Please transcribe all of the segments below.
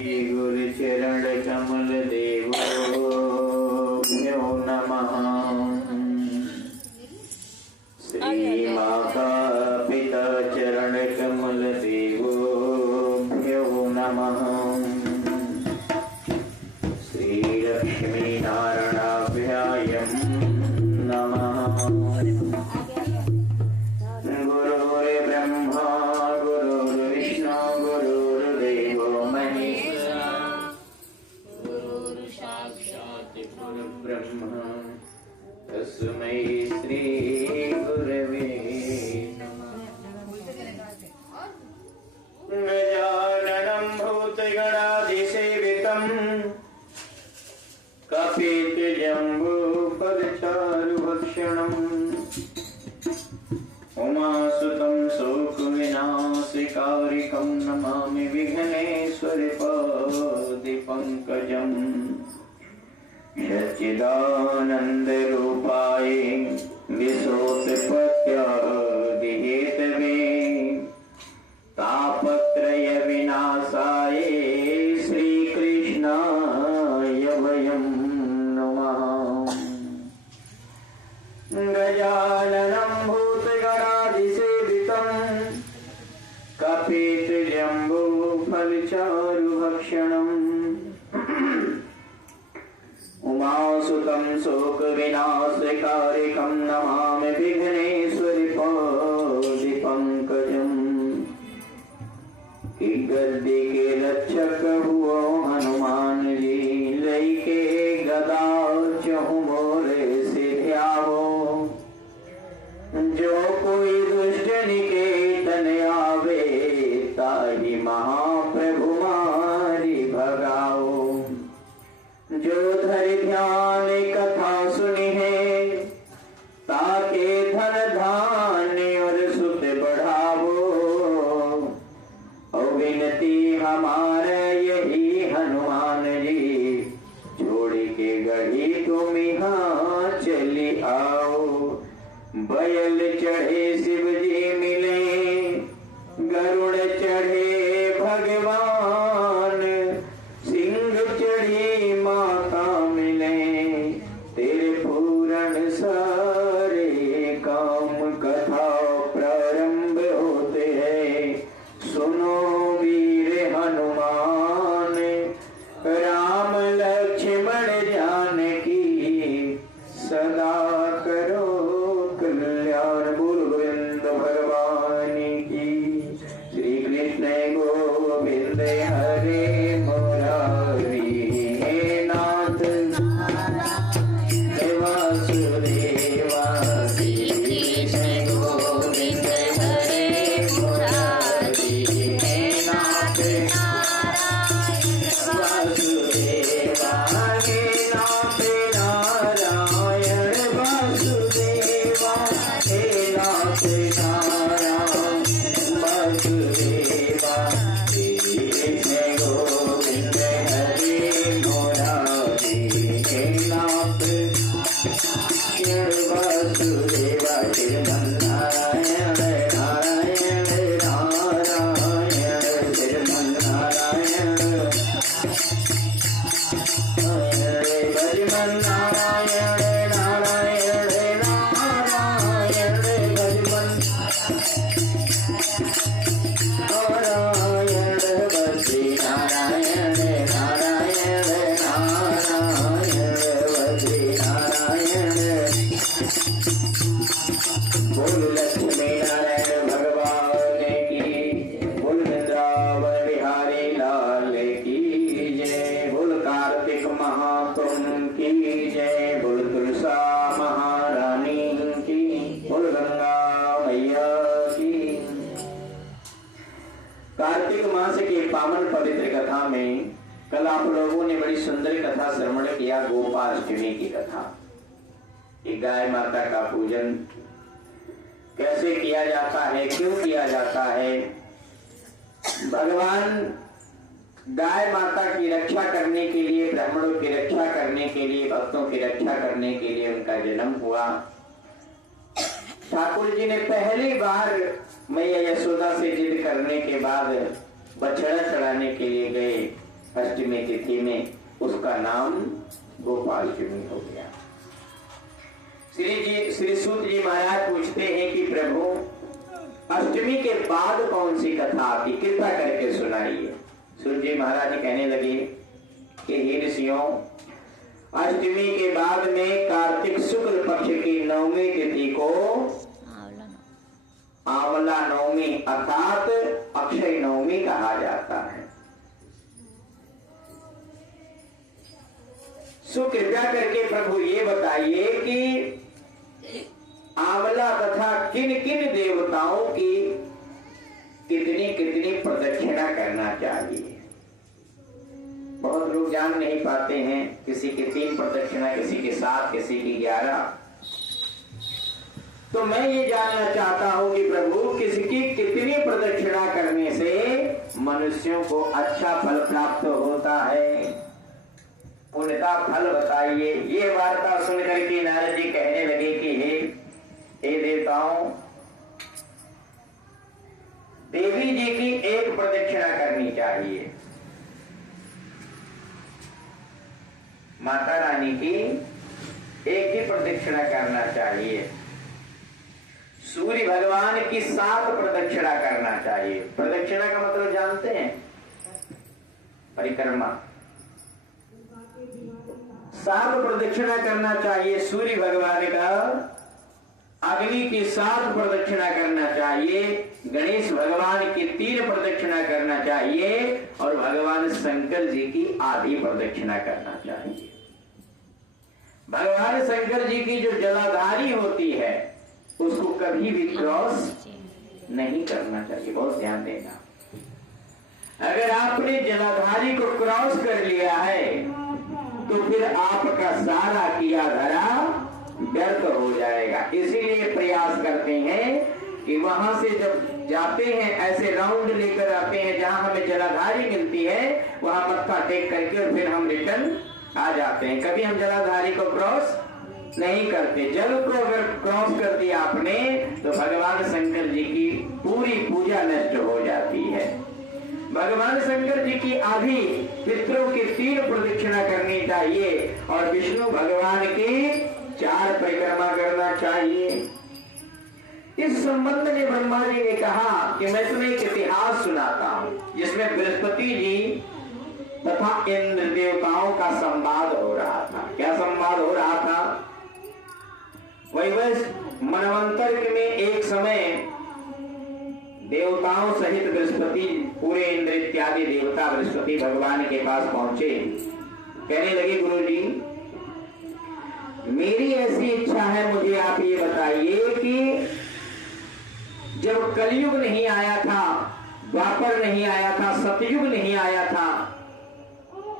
गुरु चरण कमल देवो नमः। श्री माता पिता चरण कमल देवो नमः। श्री लक्ष्मी नारायणाभ्यां नमः। गुरुर्ब्रह्मा गुरुर्विष्णु गुरुर्देवो महेश्वरः गुरुर्साक्षात् परब्रह्म तस्मै श्री गुरवे नमः। गजाननं भूतगणाधिसेवितं कपितजम्बूफलचारुभक्षणम् उमासुतं शोकविनाशकारिकं नमामि विघ्नेश्वरपादिपङ्कजम्। सच्चिदानन्दरूपाय विश्वोत्पत्त्यादिहेतवे तापत्रयविनाशाय श्रीकृष्णाय वयं नमः। गजाननं भूतगणाधिसेवितं कपितजम्बूफलचारुभक्षणम् उमासुतं शोकविनाशकारिकं नमामि विघ्नेश्वरपादिपङ्कजम्। कि गद्दी के रक्षक हुओ हनुमान जी, लइके गदा चहु मोरे सिध्यावो। जो कोई दुष्ट निकेतन आवे, ताहि महाप्रभु मारि भगाओ। जो धरि ध्यान कथा सुनी है, ताके धन धान्य और सुख बढ़ावो। और विनती हमारे यही हनुमान जी, छोड़ के गढ़ी तुम यहाँ चली आओ। बैल चढ़े शिव जी मिले, गरुड़ चढ़े भगवान, सिंह चढ़ी माता मिले। तेरे पूर्ण सारे काम कथा प्रारंभ होते हैं। सुनो वीर हनुमान, राम लक्ष्मण जानकी, सदा करो कल्याण। बोल गोविंद भगवान की। श्री कृष्ण गोविंद हरे मुरारी, हे नाथ वासुदेवा। श्री कृष्ण गोविंद हरे मुरारी, हे नाथ वासुदेवा। हे नाथ नारायण वासुदेवा, हे नाथ नारायण वासुदेवा। श्री कृष्ण गोविंद हरे मुरारी, हे नाथ वासुदेवा। श्रीमन्नारायण नारायण नारायण श्रीमन्नारायण नारायण नारायण नारायण नारायण बद्री नारायण नारायण नारायण बद्री नारायण। बोल लक्ष्मी नारायण भगवान की, बोल वृंदावन बिहारी लाल की जय। बोल कार्तिक महात्म की जय। बोल तुलसा महारानी की, बोल गंगा मैया की। कार्तिक मास के पावन पवित्र कथा में कल आप लोगों ने बड़ी सुंदर कथा श्रवण किया, गोपाष्टमी की कथा। कि गाय माता का पूजन कैसे किया जाता है, क्यों किया जाता है। भगवान गाय माता की रक्षा करने के लिए, ब्राह्मणों की रक्षा करने के लिए, भक्तों की रक्षा करने के लिए उनका जन्म हुआ। ठाकुर जी ने पहली बार मैया यशोदा से जिद करने के बाद बछड़ा चढ़ाने के लिए गए अष्टमी तिथि में उसका नाम गोपाष्टमी हो गया। श्री सूत जी महाराज पूछते हैं कि प्रभु अष्टमी के बाद कौन सी कथा आती, कृपा करके सुनाइए। सूत जी महाराज कहने लगे कि हे ऋषियों, अष्टमी के बाद में कार्तिक शुक्ल पक्ष की नवमी तिथि को आंवला नवमी अर्थात अक्षय नवमी कहा जाता है। सो कृपया करके प्रभु ये बताइए कि आंवला तथा किन किन देवताओं की कितनी कितनी प्रदक्षिणा करना चाहिए। बहुत लोग जान नहीं पाते हैं, किसी की 3 प्रदक्षिणा, किसी की 7, किसी की 11। तो मैं ये जानना चाहता हूं कि प्रभु किसकी कितनी प्रदक्षिणा करने से मनुष्यों को अच्छा फल प्राप्त होता है, उनका फल बताइए। ये वार्ता सुनकर के नारद जी कहने लगे कि हे देवताओं, देवी जी की एक प्रदक्षिणा करनी चाहिए, माता रानी की एक ही प्रदक्षिणा करना चाहिए, सूर्य भगवान की 7 प्रदक्षिणा करना चाहिए। प्रदक्षिणा का मतलब जानते हैं? परिक्रमा। 7 प्रदक्षिणा करना चाहिए सूर्य भगवान का, अग्नि की 7 प्रदक्षिणा करना चाहिए, गणेश भगवान की 3 प्रदक्षिणा करना चाहिए और भगवान शंकर जी की आधी प्रदक्षिणा करना चाहिए। भगवान शंकर जी की जो जलाधारी होती है उसको कभी भी क्रॉस नहीं करना चाहिए। बहुत ध्यान देना, अगर आपने जलाधारी को क्रॉस कर लिया है तो फिर आपका सारा किया धरा व्यर्थ हो जाएगा। इसीलिए प्रयास करते हैं कि वहां से जब जाते हैं ऐसे राउंड लेकर आते हैं, जहां हमें जलाधारी मिलती है वहां मत्था टेक करके और फिर हम रिटर्न आ जाते हैं। कभी हम जलाधारी को क्रॉस नहीं करते। जल को अगर क्रॉस कर दिया आपने तो भगवान शंकर जी की पूरी पूजा नष्ट हो जाती है। भगवान शंकर जी की आधी, पितरों की 3 प्रदक्षिणा करनी चाहिए और विष्णु भगवान की 4 परिक्रमा करना चाहिए। इस संबंध में ब्रह्मा जी ने कहा कि मैं तुम्हें एक इतिहास सुनाता हूं जिसमें बृहस्पति जी तथा इंद्र देवताओं का संवाद हो रहा था। क्या संवाद हो रहा था? वैवस्वत मनवंतर में एक समय देवताओं सहित बृहस्पति, पूरे इंद्र इत्यादि देवता बृहस्पति भगवान के पास पहुंचे। कहने लगे, गुरु जी मेरी ऐसी इच्छा है, मुझे आप ये बताइए कि जब कलयुग नहीं आया था, द्वापर नहीं आया था, सतयुग नहीं आया था,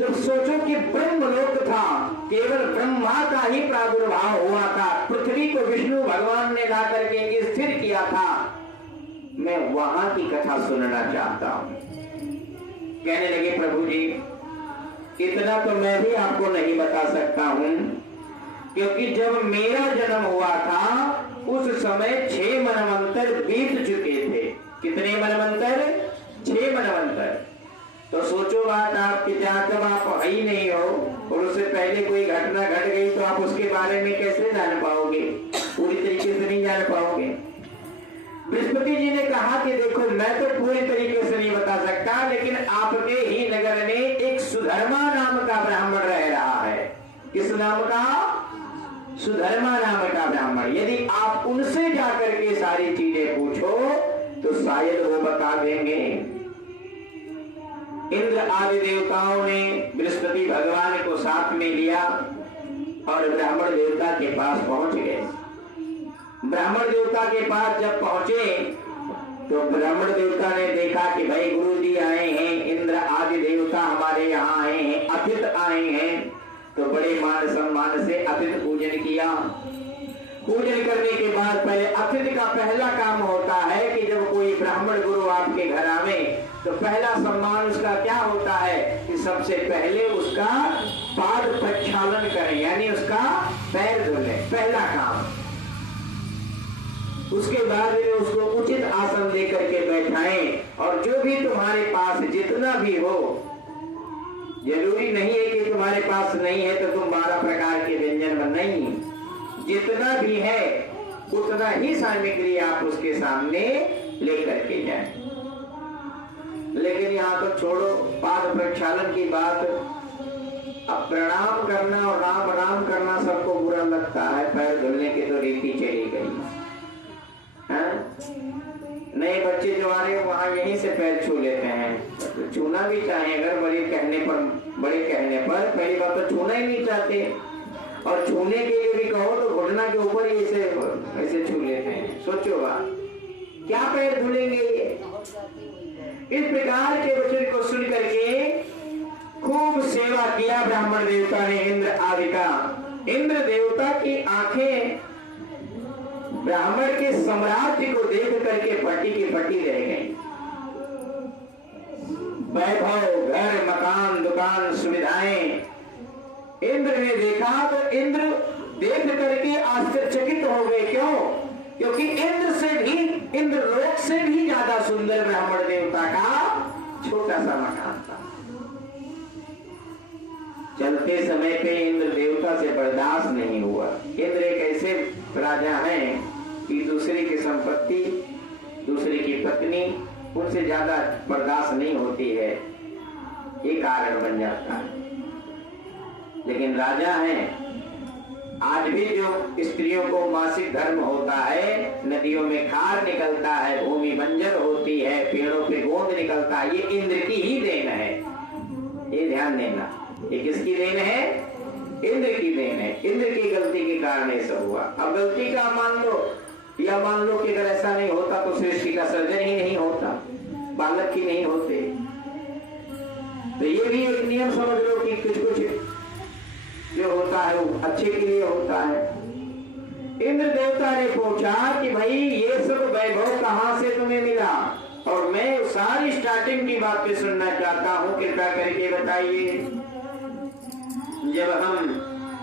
जब सोचो कि ब्रह्मलोक था, केवल ब्रह्मा का ही प्रादुर्भाव हुआ था, पृथ्वी को विष्णु भगवान ने ला करके स्थिर किया था, मैं वहां की कथा सुनना चाहता हूं। कहने लगे, प्रभु जी इतना तो मैं भी आपको नहीं बता सकता हूं, क्योंकि जब मेरा जन्म हुआ था उस समय 6 मनवंतर बीत चुके थे। कितने मनवंतर? 6 मनवंतर। तो सोचो बात आपकी, जहां तब आप ही नहीं हो और उससे पहले कोई घटना घट गई तो आप उसके बारे में कैसे जान पाओगे? पूरी तरीके से नहीं जान पाओगे। बृहस्पति जी ने कहा कि देखो मैं तो पूरी तरीके से नहीं बता सकता, लेकिन आपके ही नगर में एक सुधर्मा नाम का ब्राह्मण रह रहा है। किस नाम का? सुधर्मा नाम का ब्राह्मण। यदि आप उनसे जाकर के सारी चीजें पूछो तो शायद वो बता देंगे। इंद्र आदि देवताओं ने बृहस्पति भगवान को साथ में लिया और ब्राह्मण देवता के पास पहुंच गए। ब्राह्मण देवता के पास जब पहुंचे तो ब्राह्मण देवता ने देखा कि भाई गुरु जी आए हैं, इंद्र आदि देवता हमारे यहाँ आए हैं, अतिथि आए हैं। तो बड़े मान सम्मान से अतिथि पूजन किया। पूजन करने के बाद पहले अतिथि का पहला काम होता है कि जब कोई ब्राह्मण गुरु आपके घर आवे तो पहला सम्मान उसका क्या होता है कि सबसे पहले उसका पाद प्रक्षालन करें, यानी उसका पैर धुले, पहला काम। उसके बाद में उसको उचित आसन देकर के बैठाएं और जो भी तुम्हारे पास जितना भी हो तुम्हारे पास नहीं है तो तुम 12 प्रकार के व्यंजन नहीं, जितना भी है उतना ही सामग्री आप उसके सामने लेकर के जाए। लेकिन यहाँ तो छोड़ो पाद प्रक्षालन की बात, अब प्रणाम करना और राम राम करना सबको बुरा लगता है, पैर धुलने की तो रीति चली गई। नए बच्चे जो आ रहे हैं वहां यहीं से पैर छू लेते हैं, तो छूना भी चाहे अगर बड़े कहने पर पहली बात तो छूना ही नहीं चाहते, और छूने के लिए भी कहो तो घुटना के ऊपर ही ऐसे छू लेते हैं। सोचो क्या पैर धुलेंगे ये। इस प्रकार के वचन को सुन करके खूब सेवा किया ब्राह्मण देवता ने इंद्र आदि का। इंद्र देवता की आंखें ब्राह्मण के साम्राज्य को देख करके फटी की फटी रह गई। वैभव, घर, मकान, दुकान, सुविधाएं इंद्र ने देखा तो इंद्र देख करके आश्चर्यचकित हो गए। क्यों? क्योंकि इंद्र लोक से भी ज्यादा सुंदर ब्राह्मण देवता का छोटा सा मकान था। चलते समय पे इंद्र देवता से बर्दाश्त नहीं हुआ। इंद्र एक ऐसे राजा हैं कि दूसरे की संपत्ति, दूसरे की पत्नी उनसे ज्यादा बर्दाश्त नहीं होती है, ये कारण बन जाता है। लेकिन राजा हैं, आज भी जो स्त्रियों को मासिक धर्म होता है, नदियों में खार निकलता है, भूमि बंजर होती है, पेड़ों पे गोंद निकलता है, ये इंद्र की ही देन है। ये ध्यान देना, ये किसकी देन है? इंद्र की देन है। इंद्र की गलती के कारण ऐसा हुआ। अब गलती का मान लो या मान लो कि अगर ऐसा नहीं होता तो सृष्टि का सर्जन ही नहीं होता, बालक ही नहीं होते। तो ये भी एक नियम समझ लो कि कुछ जो होता है वो अच्छे के लिए होता है। इंद्र देवता ने पूछा कि भाई ये सब वैभव कहां से तुम्हें मिला, और मैं सारी स्टार्टिंग की बातें सुनना चाहता हूं, कृपया करके बताइए। जब हम